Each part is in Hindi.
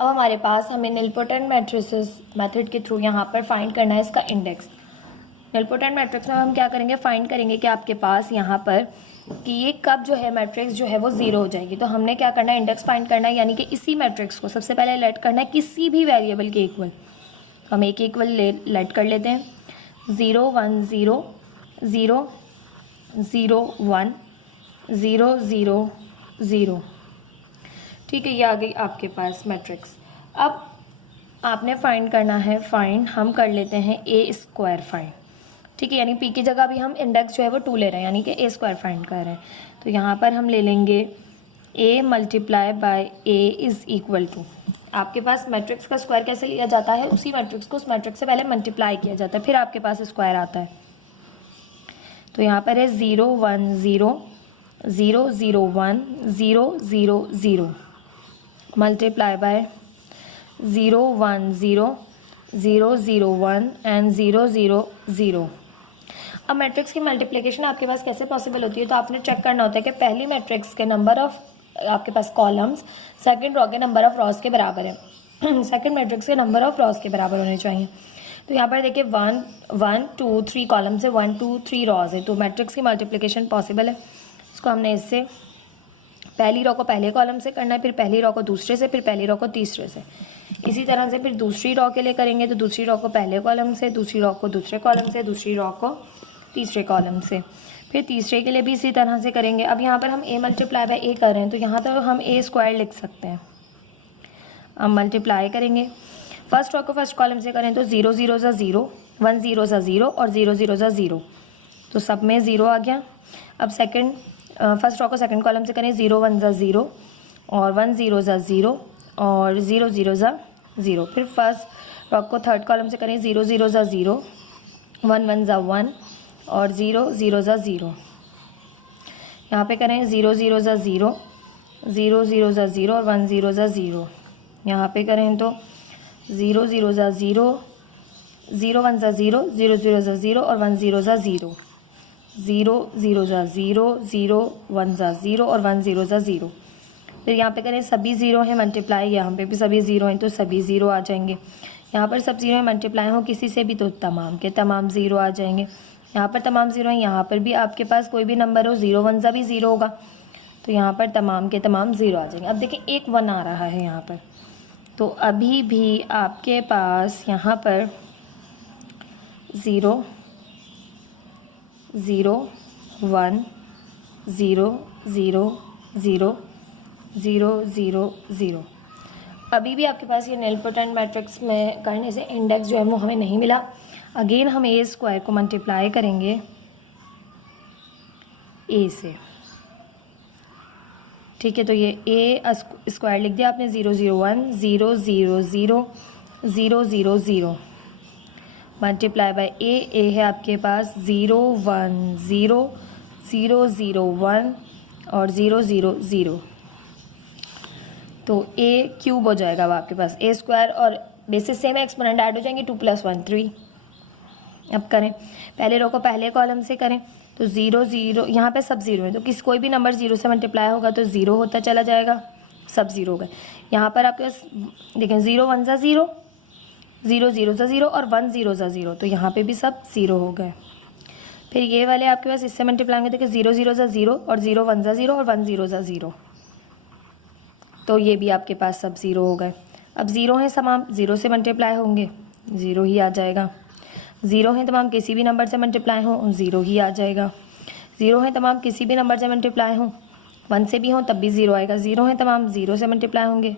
अब हमारे पास हमें निलपोटेंट मैट्रिसेस मेथड के थ्रू यहाँ पर फाइंड करना है इसका इंडेक्स। निलपोटेंट मैट्रिक्स में हम क्या करेंगे, फाइंड करेंगे कि आपके पास यहाँ पर कि ये कब जो है मैट्रिक्स जो है वो ज़ीरो हो जाएगी। तो हमने क्या करना है, इंडेक्स फाइंड करना है, यानी कि इसी मैट्रिक्स को सबसे पहले लेट करना है किसी भी वेरिएबल के इक्वल। हम एक इक्वल लेट कर लेते हैं, 0 1 0 0 0 1 0 0 0। ठीक है, ये आ गई आपके पास मैट्रिक्स। अब आपने फाइंड करना है, फाइंड हम कर लेते हैं ए स्क्वायर फाइंड। ठीक है, यानी पी की जगह भी हम इंडेक्स जो है वो 2 ले रहे हैं, यानी कि ए स्क्वायर फाइंड कर रहे हैं। तो यहाँ पर हम ले लेंगे A multiply by A is equal to, आपके पास मैट्रिक्स का स्क्वायर कैसे लिया जाता है, उसी मैट्रिक्स को उस मैट्रिक्स से पहले मल्टीप्लाई किया जाता है, फिर आपके पास स्क्वायर आता है। तो यहाँ पर है 0 1 0 0 0 1 0 0 0 मल्टीप्लाई बाय 0 1 0 0 0 1 एंड 0 0 0। अब मैट्रिक्स की मल्टीप्लिकेशन आपके पास कैसे पॉसिबल होती है, तो आपने चेक करना होता है कि पहली मैट्रिक्स के नंबर ऑफ आपके पास कॉलम्स सेकंड रो के नंबर ऑफ रॉज के बराबर है। सेकंड मैट्रिक्स के नंबर ऑफ रॉज के बराबर होने चाहिए। तो यहाँ पर देखिए 1 1 2 3 कॉलम से 1 2 3 रॉज है, तो मैट्रिक्स की मल्टीप्लिकेशन पॉसिबल है। इसको हमने इससे पहली रो को पहले कॉलम से करना है, फिर पहली रो को दूसरे से, फिर पहली रो को तीसरे से। इसी तरह से फिर दूसरी रो के लिए करेंगे, तो दूसरी रो को पहले कॉलम से, दूसरी रो को दूसरे कॉलम से, दूसरी रो को तीसरे कॉलम से, फिर तीसरे के लिए भी इसी तरह से करेंगे। अब यहाँ पर हम a मल्टीप्लाई बाय a कर रहे हैं, तो यहाँ तो हम a स्क्वायर लिख सकते हैं। अब मल्टीप्लाई करेंगे, फर्स्ट रो को फर्स्ट कॉलम से करें तो 0 0 ज़ा 0 1 0 ज़ा 0 और 0 0 ज़ा 0, तो सब में 0 आ गया। अब सेकंड फर्स्ट रो को सेकंड कॉलम से करें 0 1 ज़ा 0 और 1 0 ज़ा 0 और 0 0 ज़ा 0। फिर फर्स्ट रो को थर्ड कॉलम से करें 0 0 ज़ा 0 1 1 ज़ा 1 और 0 0 ज़ा 0। यहाँ पे करें 0 0 ज़ा 0 0 0 ज़ा 0 और 1 0 ज़ा 0। यहाँ पे करें तो 0 0 ज़ा 0 0 1 ज़ा 0 0 0 ज़ा 0 और 1 0 ज़ा 0 0 0 ज़ा 0 0 1 ज़ा 0 और 1 0 ज़ा 0। फिर यहाँ पे करें सभी 0 हैं मल्टीप्लाई, यहाँ पे भी सभी 0 हैं तो सभी 0 आ जाएंगे। यहाँ पर सब 0 हैं मल्टीप्लाई हो किसी से भी तो तमाम के तमाम 0 आ जाएंगे। यहाँ पर तमाम 0 हैं, यहाँ पर भी आपके पास कोई भी नंबर हो 0 1 ज़ा भी 0 होगा, तो यहाँ पर तमाम के तमाम 0 आ जाएंगे। अब देखिए एक 1 आ रहा है यहाँ पर, तो अभी भी आपके पास यहाँ पर 0 0 1 0 0 0 0 0 0। अभी भी आपके पास ये निलपोटेंट मैट्रिक्स में करने से इंडेक्स जो है वो हमें नहीं मिला। अगेन हम ए स्क्वायर को मल्टीप्लाई करेंगे ए से। ठीक है, तो ये ए स्क्वायर लिख दिया आपने, 0 0 1 0 0 0 0 0 0 मल्टीप्लाई बाय ए है आपके पास 0 1 0 0 0 1 और 0 0 0, तो ए क्यूब हो जाएगा अब आपके पास। ए स्क्वायर और बेसिस सेम एक्सपोनेंट ऐड हो जाएंगे, 2 + 1 3। अब करें पहले रो को पहले कॉलम से करें तो 0 0, यहाँ पे सब 0 है, तो किसी कोई भी नंबर 0 से मल्टीप्लाई होगा तो 0 होता चला जाएगा, सब 0 हो गए। यहाँ पर आपके पास देखें 0 1 ज़ा 0 0 0 ज़ा 0 और 1 0 ज़ा 0, तो यहाँ पे भी सब 0 हो गए। फिर ये वाले आपके पास इससे मल्टीप्लाई होंगे, देखिए 0 0 ज़ा 0 और 0 1 ज़ा 0 और 1 0 ज़ा 0, तो ये भी आपके पास सब 0 हो गए। अब 0 हैं तमाम, 0 से मल्टीप्लाई होंगे 0 ही आ जाएगा। 0 हैं तमाम किसी भी नंबर से मल्टीप्लाई हो 0 ही आ जाएगा। 0 हैं तमाम किसी भी नंबर से मल्टीप्लाई हो 1 से भी हो तब भी 0 आएगा। 0 हैं तमाम 0 से मल्टीप्लाई होंगे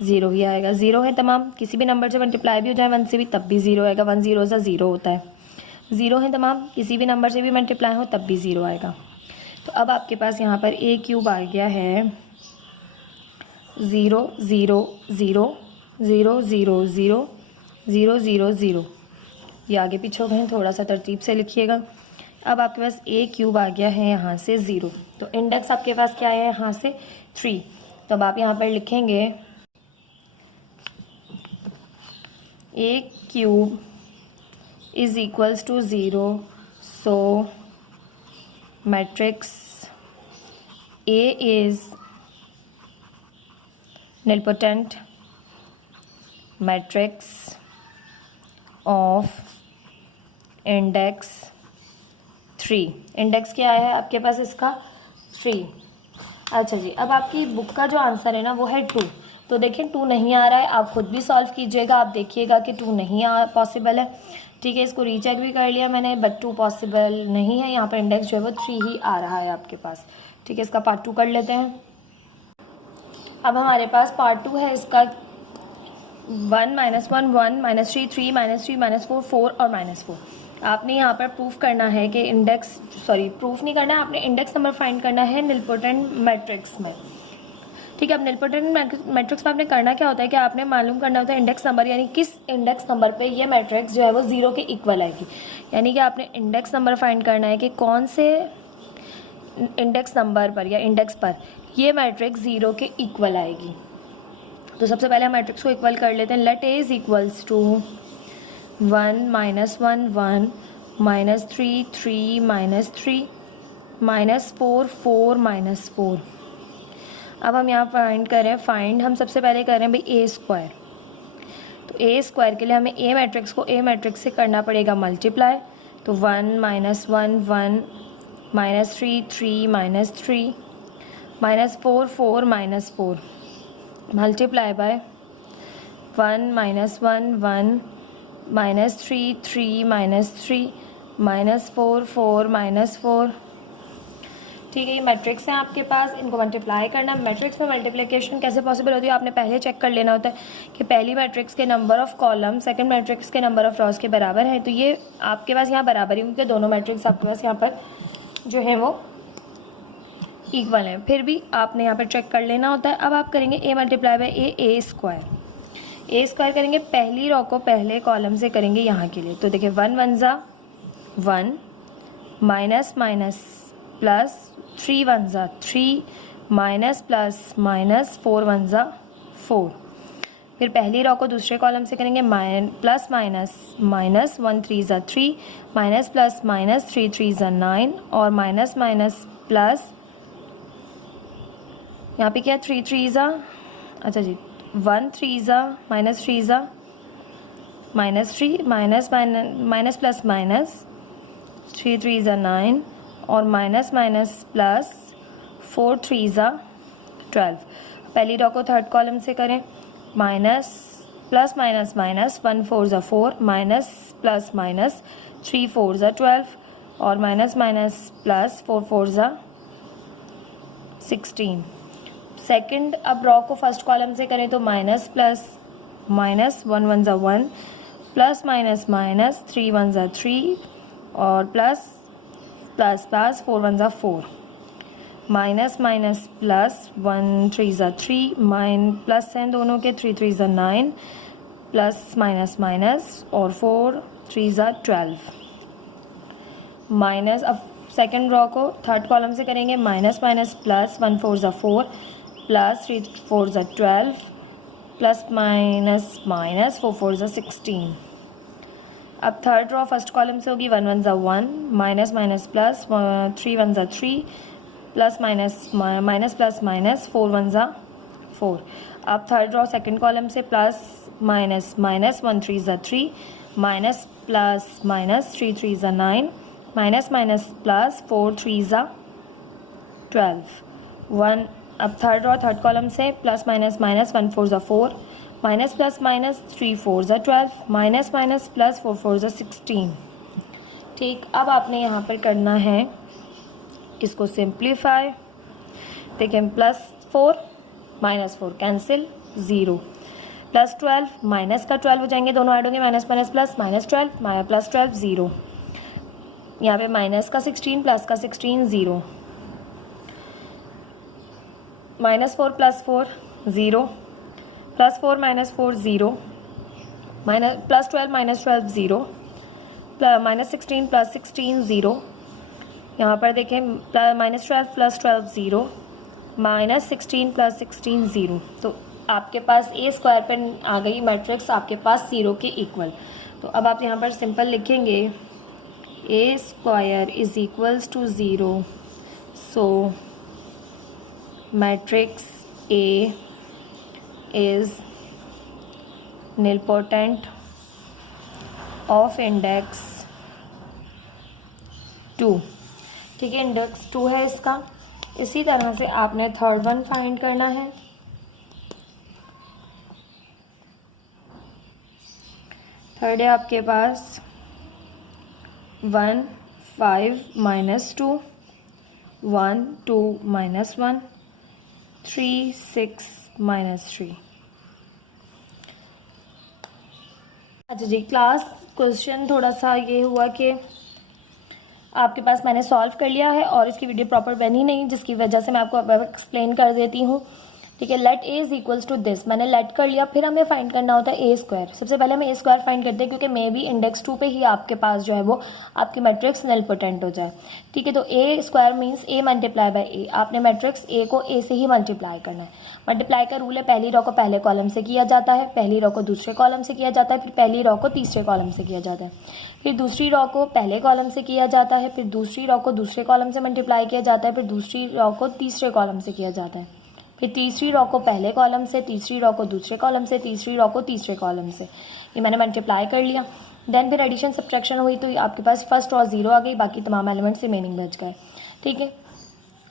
0 ही आएगा। 0 हैं तमाम किसी भी नंबर से मल्टीप्लाई भी हो जाए 1 से भी तब भी 0 आएगा, 1 0 ज़ा 0 होता है। 0 हैं तमाम किसी भी नंबर से भी मल्टीप्लाई हो तब भी 0 आएगा। तो अब आपके पास यहाँ पर ए क्यूब आ गया है 0 0 0 0 0 0 0 0 0। ये आगे पीछे हो गए, थोड़ा सा तरतीब से लिखिएगा। अब आपके पास ए क्यूब आ गया है यहाँ से 0, तो इंडेक्स आपके पास क्या है यहाँ से 3। तो अब आप यहाँ पर लिखेंगे A cube is equals to 0, so matrix A is nilpotent matrix of index 3। Index क्या है आपके पास इसका? 3। अच्छा जी, अब आपकी बुक का जो आंसर है ना वो है 2। तो देखिए 2 नहीं आ रहा है, आप खुद भी सॉल्व कीजिएगा, आप देखिएगा कि 2 नहीं पॉसिबल है। ठीक है, इसको रीचेक भी कर लिया मैंने, बट 2 पॉसिबल नहीं है। यहाँ पर इंडेक्स जो है वो 3 ही आ रहा है आपके पास। ठीक है, इसका पार्ट 2 कर लेते हैं। अब हमारे पास पार्ट 2 है इसका 1 -1 1 -3 3 -3 -4 4 और -4। आपने यहाँ पर प्रूफ करना है कि प्रूफ नहीं करना है, आपने इंडेक्स नंबर फाइंड करना है निलपोटेंट मैट्रिक्स में। ठीक है, अब निलपोटेंट मैट्रिक्स में आपने करना क्या होता है कि आपने मालूम करना होता है इंडेक्स नंबर, यानी किस इंडेक्स नंबर पे ये मैट्रिक्स जो है वो 0 के इक्वल आएगी। यानी कि आपने इंडेक्स नंबर फाइंड करना है कि कौन से इंडेक्स नंबर पर या इंडेक्स पर ये मैट्रिक्स 0 के इक्वल आएगी। तो सबसे पहले हम मैट्रिक्स को इक्वल कर लेते हैं। Let a is equals to 1 -1 1 -3 3 -3 -4 4 -4। अब हम यहाँ फाइंड करें, हम सबसे पहले करें भाई ए स्क्वायर। तो ए स्क्वायर के लिए हमें ए मैट्रिक्स को ए मैट्रिक्स से करना पड़ेगा मल्टीप्लाई। तो 1 -1 1 -3 3 -3 -4 4 -4 मल्टीप्लाई बाय 1 -1 1 -3 3 -3 -4 4 -4। ठीक है, ये मैट्रिक्स हैं आपके पास, इनको मल्टीप्लाई करना। मैट्रिक्स में मल्टीप्लिकेशन कैसे पॉसिबल होती है आपने पहले चेक कर लेना होता है कि पहली मैट्रिक्स के number of column second matrix के नंबर ऑफ रॉस के बराबर है। तो ये आपके पास यहाँ बराबर ही, क्योंकि दोनों मैट्रिक्स आपके पास यहाँ पर जो है वो इक्वल है। फिर भी आपने यहाँ पर चेक कर लेना होता है। अब आप करेंगे A multiply by A square. A square करेंगे, पहली रो को पहले कॉलम से करेंगे यहाँ के लिए। तो देखिए 1 1 ज़ा 1 माइनस माइनस प्लस 3 1 ज़ा 3 माइनस प्लस माइनस 4 1 ज़ा 4। फिर पहली रो को दूसरे कॉलम से करेंगे प्लस माइनस माइनस 1 3 ज़ा 3 माइनस प्लस माइनस 3 3 ज़ा 9 और माइनस माइनस प्लस यहाँ पे क्या 3 3 ज़ा, अच्छा जी 1 3 ज़ा माइनस 3 ज़ा -3 माइनस प्लस माइनस 3 3 ज़ा 9 और माइनस माइनस प्लस 4 3 ज़ा 12। पहली रो को थर्ड कॉलम से करें, माइनस प्लस माइनस माइनस 1 4 ज़ा 4 माइनस प्लस माइनस 3 4 ज़ा 12 और माइनस माइनस प्लस 4 4 ज़ा 16। सेकंड अब रो को फर्स्ट कॉलम से करें तो माइनस प्लस माइनस 1 1 ज़ा 1 प्लस माइनस माइनस 3 1 ज़ा 3 और प्लस प्लस प्लस 4 1 ज़ा 4 माइनस माइनस प्लस 1 3 ज़ा 3 प्लस हैं दोनों के 3 3 ज़ा 9 प्लस माइनस माइनस और 4 3 ज़ा 12 माइनस। अब सेकंड रो को थर्ड कॉलम से करेंगे, माइनस माइनस प्लस 1 4 ज़ा 4 प्लस 3 4 ज़ा 12 प्लस माइनस माइनस 4 4 ज़ा 16। अब थर्ड रो फर्स्ट कॉलम से होगी 1 1 ज़ा 1 माइनस माइनस प्लस 3 1 ज़ा 3 plus minus minus plus minus 4 1 ज़ा 4। अब थर्ड रो सेकंड कॉलम से प्लस माइनस माइनस 1 3 ज़ा 3 माइनस प्लस माइनस 3 3 ज़ा 9 माइनस माइनस प्लस 4 3 ज़ा 12 1। अब थर्ड रो थर्ड कॉलम से प्लस माइनस माइनस 1 4 ज़ा 4 माइनस प्लस माइनस 3 4 ज़ा 12 माइनस माइनस प्लस 4 4 ज़ा 16। ठीक, अब आपने यहाँ पर करना है इसको सिंप्लीफाई। देखें plus 4 minus 4 cancel 0 plus 12 minus का 12 हो जाएंगे, दोनों ऐड होंगे, minus minus plus minus 12 plus 12 0। यहाँ पे माइनस का 16 प्लस का 16 0 -4 + 4 0 +4 -4 0 +12 -12 0 -16 + 16 0। यहाँ पर देखें -12 + 12 0 -16 + 16 0। तो आपके पास ए स्क्वायर पर आ गई मैट्रिक्स आपके पास 0 के इक्वल। तो अब आप यहाँ पर सिंपल लिखेंगे A square is equals to 0। So matrix A is nilpotent of index 2। ठीक है, इंडेक्स 2 है इसका। इसी तरह से आपने थर्ड वन फाइंड करना है। थर्ड है आपके पास 1 5 -2 1 2 -1 3 6 -3। अच्छा जी, क्लास क्वेश्चन थोड़ा सा ये हुआ कि आपके पास मैंने सॉल्व कर लिया है और इसकी वीडियो प्रॉपर बनी नहीं, जिसकी वजह से मैं आपको अब एक्सप्लेन कर देती हूँ। ठीक है, let a is equals to this, मैंने लेट कर लिया। फिर हमें फाइंड करना होता है ए स्क्वायर। सबसे पहले हमें ए स्क्वायर फाइंड करते हैं, क्योंकि मे बी इंडेक्स 2 पे ही आपके पास जो है वो आपकी मैट्रिक्स निलपोटेंट हो जाए। ठीक है, तो A square means A multiply by A. आपने मैट्रिक्स ए को ए से ही मल्टीप्लाई करना है। मल्टीप्लाई का रूल है, पहली रो को पहले कॉलम से किया जाता है, पहली रो को दूसरे कॉलम से किया जाता है, फिर पहली रो को तीसरे कॉलम से किया जाता है, फिर दूसरी रो को पहले कॉलम से किया जाता है, फिर दूसरी रो को दूसरे कॉलम से मल्टीप्लाई किया जाता है, फिर दूसरी रो को तीसरे कॉलम से किया जाता है, फिर तीसरी रो को पहले कॉलम से, तीसरी रो को दूसरे कॉलम से, तीसरी रो को तीसरे कॉलम से। ये मैंने मल्टीप्लाई कर लिया। देन फिर एडिशन सब्ट्रैक्शन हुई तो आपके पास फर्स्ट रो 0 आ गई, बाकी तमाम एलिमेंट्स रिमेनिंग बच गए। ठीक है,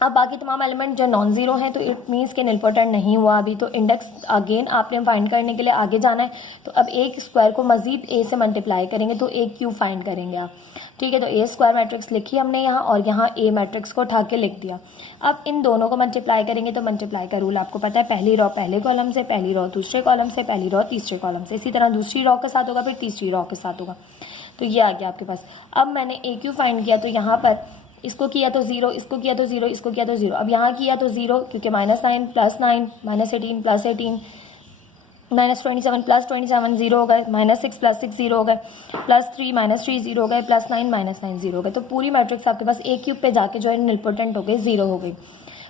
अब बाकी तमाम एलिमेंट जो नॉन जीरो हैं तो इट मीन्स के निलपोटेंट नहीं हुआ अभी। तो इंडेक्स अगेन आपने फाइंड करने के लिए आगे जाना है। तो अब एक स्क्वायर को मजीद ए से मल्टीप्लाई करेंगे तो ए क्यूब फाइंड करेंगे आप। ठीक है, तो ए स्क्वायर मैट्रिक्स लिखी हमने यहाँ और यहाँ ए मैट्रिक्स को उठा के लिख दिया। अब इन दोनों को मल्टीप्लाई करेंगे तो मल्टीप्लाई का रूल आपको पता है, पहली रो पहले कॉलम से, पहली रो दूसरे कॉलम से, पहली रो तीसरे कॉलम से, इसी तरह दूसरी रो के साथ होगा, फिर तीसरी रो के साथ होगा। तो ये आ गया आपके पास। अब मैंने ए क्यूब फाइंड किया तो यहाँ पर इसको किया तो 0, इसको किया तो 0, इसको किया तो 0। अब यहाँ किया तो 0, क्योंकि -9 + 9 -18 + 18 -27 + 27 0 हो गए, -6 + 6 0 हो गए, +3 -3 0 हो गए, +9 -9 0 हो गए। तो पूरी मैट्रिक्स आपके पास ए क्यूब पे जाके जो है निलपोटेंट हो गई, 0 हो गई।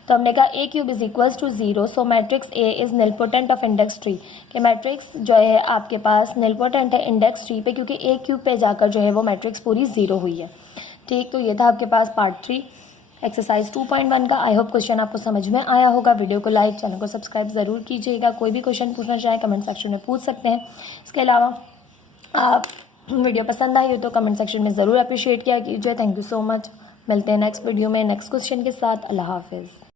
तो हमने कहा A cube is equals to 0, so matrix A is nilpotent of index 3। कि मैट्रिक्स जो है आपके पास निलपोटेंट है इंडेक्स 3 पे, क्योंकि ए क्यूब पे जाकर जो है वो मैट्रिक्स पूरी 0 हुई है। ठीक, तो ये था आपके पास पार्ट 3 एक्सरसाइज 2.1 का। आई होप क्वेश्चन आपको समझ में आया होगा। वीडियो को लाइक, चैनल को सब्सक्राइब ज़रूर कीजिएगा। कोई भी क्वेश्चन पूछना चाहें कमेंट सेक्शन में पूछ सकते हैं। इसके अलावा आप वीडियो पसंद आई हो तो कमेंट सेक्शन में ज़रूर अप्रिशिएट किया कीजिए। Thank you so much. मिलते हैं नेक्स्ट वीडियो में नेक्स्ट क्वेश्चन के साथ। अल्लाह हाफिज़।